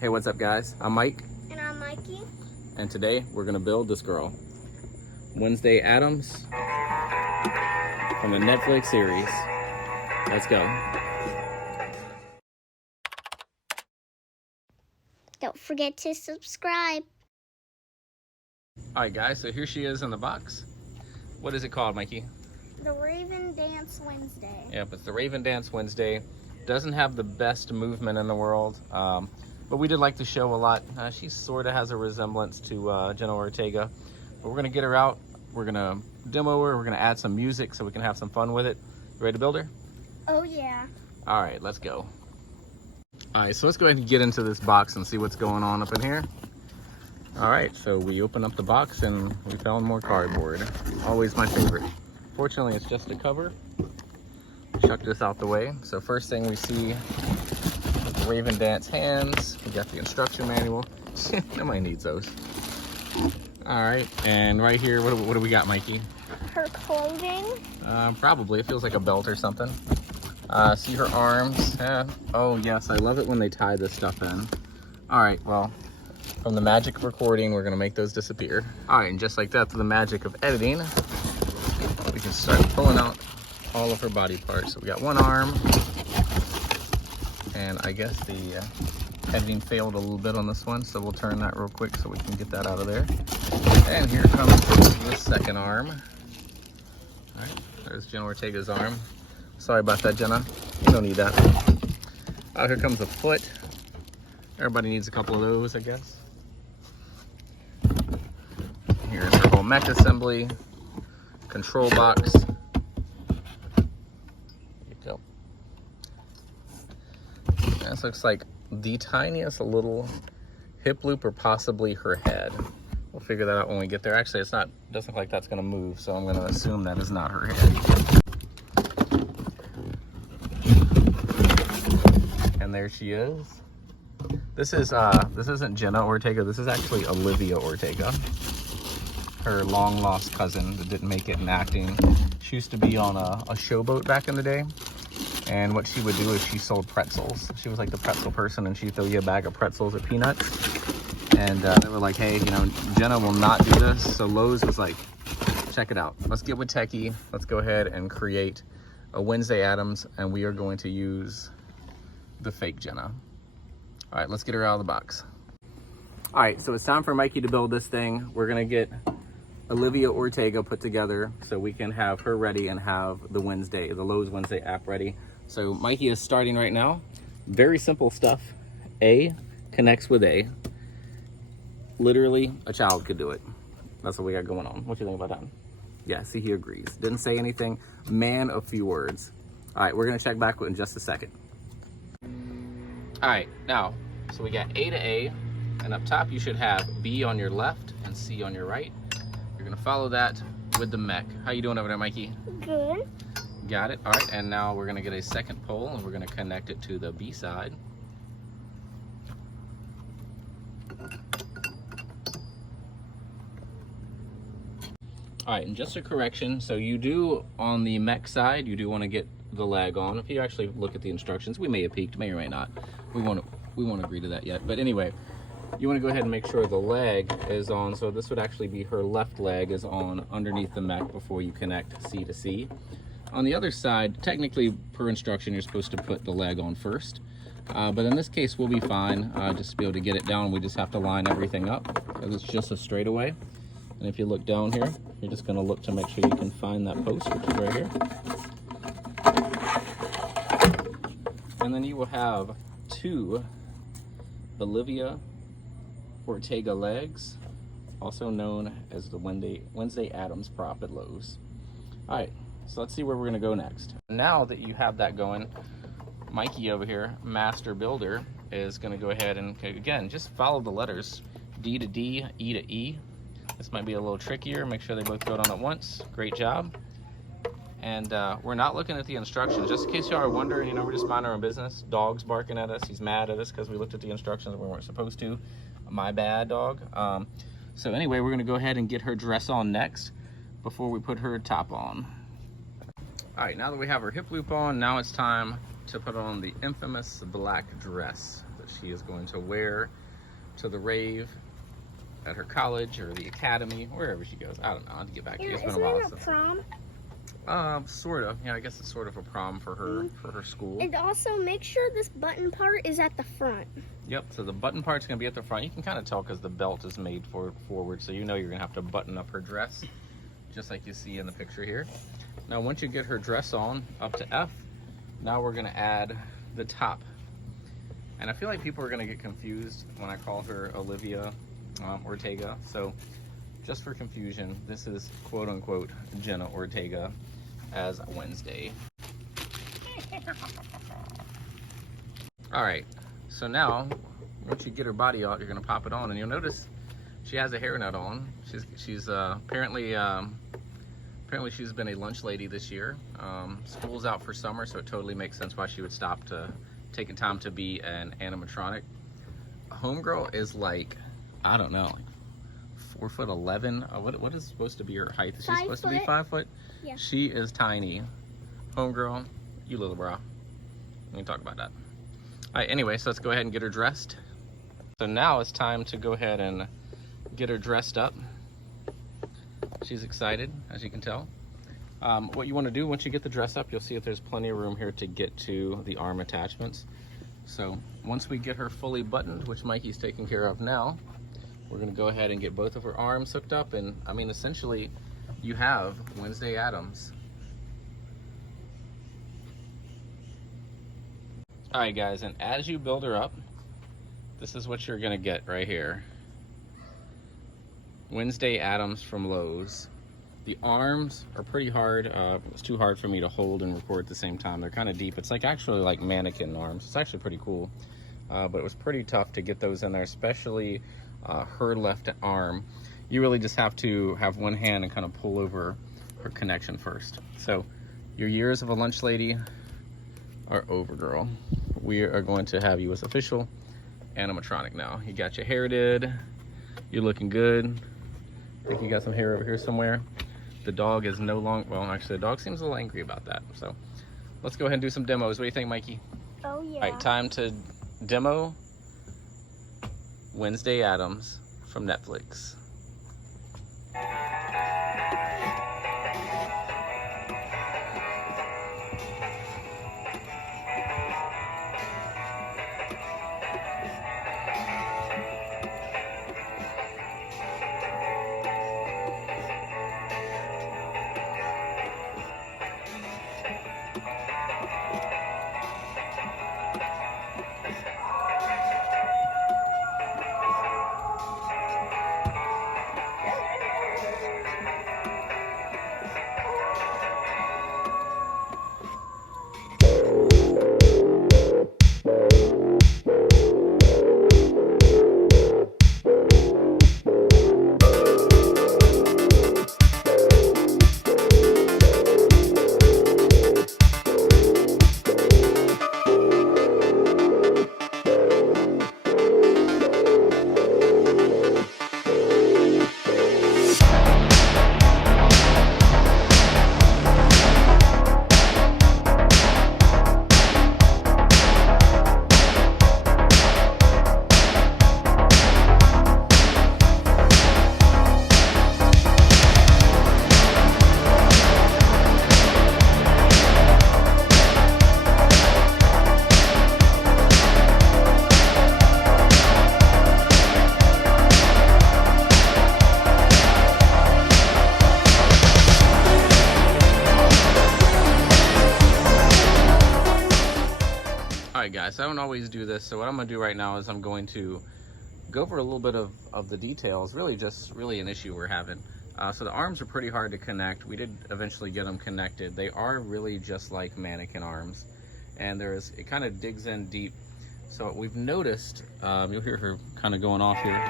Hey, what's up guys? I'm Mike. And I'm Mikey. And today we're gonna build this girl. Wednesday Addams from the Netflix series. Let's go. Don't forget to subscribe. All right guys, so here she is in the box. What is it called, Mikey? The Rave'N Dance Wednesday. Yep, it's the Rave'N Dance Wednesday. Doesn't have the best movement in the world, but we did like the show a lot. She sort of has a resemblance to Jenna Ortega, but we're gonna get her out. We're gonna demo her. We're gonna add some music so we can have some fun with it. You ready to build her? Oh yeah. All right, let's go. All right, so let's go ahead and get into this box and see what's going on up in here. All right, so we open up the box and we found more cardboard. Always my favorite. Fortunately, it's just a cover. Chuck this out the way. So first thing we see, Rave'N Dance hands. We got the instruction manual. Nobody needs those. All right, and right here, what do we got, Mikey? Her clothing. Probably, it feels like a belt or something. See her arms. Oh yes, I love it when they tie this stuff in. All right, well, from the magic of recording, we're gonna make those disappear. All right, and just like that, through the magic of editing, we can start pulling out all of her body parts. So we got one arm, and I guess the editing failed a little bit on this one, so we'll turn that real quick so we can get that out of there. And here comes the second arm. All right, there's Jenna Ortega's arm. Sorry about that, Jenna. You don't need that. Oh, here comes a foot. Everybody needs a couple of those, I guess. Here's her whole mech assembly, control box. There you go. This looks like the tiniest little hip loop, or possibly her head. We'll figure that out when we get there. Actually, it's not, doesn't look like that's gonna move, so I'm gonna assume that is not her head. And there she is. This isn't Jenna Ortega, this is actually Olivia Ortega. Her long lost cousin that didn't make it in acting. She used to be on a showboat back in the day. And what she would do is she sold pretzels. She was like the pretzel person, and she'd throw you a bag of pretzels or peanuts. And they were like, hey, you know, Jenna will not do this. So Lowe's was like, check it out. Let's get with techie. Let's go ahead and create a Wednesday Addams, and we are going to use the fake Jenna. All right, let's get her out of the box. All right, so it's time for Mikey to build this thing. We're gonna get Olivia Ortega put together so we can have her ready and have the Lowe's Wednesday app ready. So Mikey is starting right now. Very simple stuff. A connects with A. Literally, a child could do it. That's what we got going on. What do you think about that? Yeah, see, he agrees. Didn't say anything. Man of few words. All right, we're gonna check back in just a second. All right, now, so we got A to A, and up top you should have B on your left and C on your right. You're gonna follow that with the mech. How you doing over there, Mikey? Good. Got it. All right, and now we're gonna get a second pole, and we're gonna connect it to the B side. All right, and just a correction, so you do, on the mech side, you do wanna get the leg on. If you actually look at the instructions, we may have peeked, may or may not. We won't agree to that yet. But anyway, you want to go ahead and make sure the leg is on. So this would actually be her left leg is on underneath the mech before you connect C to C. On the other side, technically per instruction, you're supposed to put the leg on first. But in this case, we'll be fine. Just to be able to get it down, we just have to line everything up. So it's just a straightaway. And if you look down here, you're just going to look to make sure you can find that post, which is right here. And then you will have two Olivia Ortega legs, also known as the Wednesday Addams prop at Lowe's. All right, so let's see where we're gonna go next. Now that you have that going, Mikey over here, master builder, is gonna go ahead and, again, just follow the letters, D to D, E to E. This might be a little trickier. Make sure they both go down at once. Great job. And we're not looking at the instructions. Just in case y'all are wondering, you know, we're just minding our own business. Dog's barking at us. He's mad at us because we looked at the instructions and we weren't supposed to. My bad, dog. So anyway, we're going to go ahead and get her dress on next before we put her top on. All right, now that we have her hip loop on, now it's time to put on the infamous black dress that she is going to wear to the rave at her college or the academy, wherever she goes. I don't know. I'll have to get back to you. It's been a while since. Prom? Sort of. Yeah, I guess it's sort of a prom for her school. And also make sure this button part is at the front. Yep, so the button part's gonna be at the front. You can kind of tell because the belt is made forward, so you know you're gonna have to button up her dress, just like you see in the picture here. Now, once you get her dress on up to F, now we're gonna add the top. And I feel like people are gonna get confused when I call her Olivia Ortega. So just for confusion, this is quote unquote Jenna Ortega as Wednesday. All right, so now once you get her body out, you're gonna pop it on, and you'll notice she has a hairnet on. She's apparently she's been a lunch lady this year. School's out for summer, so it totally makes sense why she would stop to take time to be an animatronic. Homegirl is like, I don't know, 4'11". What is supposed to be her height? Is she supposed to be 5 foot? Yeah. She is tiny. Homegirl, you little bra. We can talk about that. All right, anyway, so let's go ahead and get her dressed. So now it's time to go ahead and get her dressed up. She's excited, as you can tell. What you want to do once you get the dress up, you'll see that there's plenty of room here to get to the arm attachments. So once we get her fully buttoned, which Mikey's taking care of now, we're going to go ahead and get both of her arms hooked up. And I mean, essentially, you have Wednesday Addams. All right, guys, and as you build her up, this is what you're going to get right here. Wednesday Addams from Lowe's. The arms are pretty hard. It's too hard for me to hold and record at the same time. They're kind of deep. It's like actually like mannequin arms. It's actually pretty cool. But it was pretty tough to get those in there, especially her left arm. You really just have to have one hand and kind of pull over her connection first. So your years of a lunch lady are over, girl. We are going to have you as official animatronic now. You got your hair did. You're looking good. I think you got some hair over here somewhere. The dog is no longer, well, actually the dog seems a little angry about that. So let's go ahead and do some demos. What do you think, Mikey? Oh yeah. All right, time to demo Wednesday Addams from Netflix. Guys, I don't always do this, so what I'm going to do right now is I'm going to go over a little bit of the details, really an issue we're having. So the arms are pretty hard to connect. We did eventually get them connected. They are really just like mannequin arms, and it kind of digs in deep. So we've noticed, you'll hear her kind of going off here.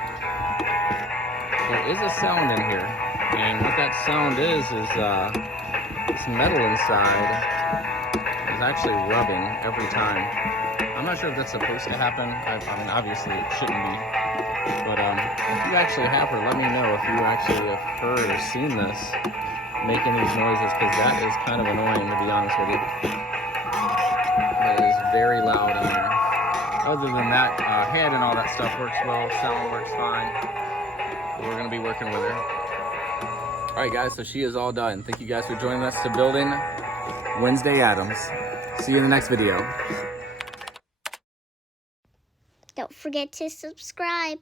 There is a sound in here, and what that sound is this metal inside is actually rubbing every time. I'm not sure if that's supposed to happen. I mean, obviously it shouldn't be. But if you actually have her, let me know if you actually have heard or seen this making these noises, because that is kind of annoying, to be honest with you. That is very loud in there. Other than that, head and all that stuff works well. Sound works fine. We're going to be working with her. All right, guys, so she is all done. Thank you guys for joining us to building Wednesday Addams. See you in the next video. Don't forget to subscribe.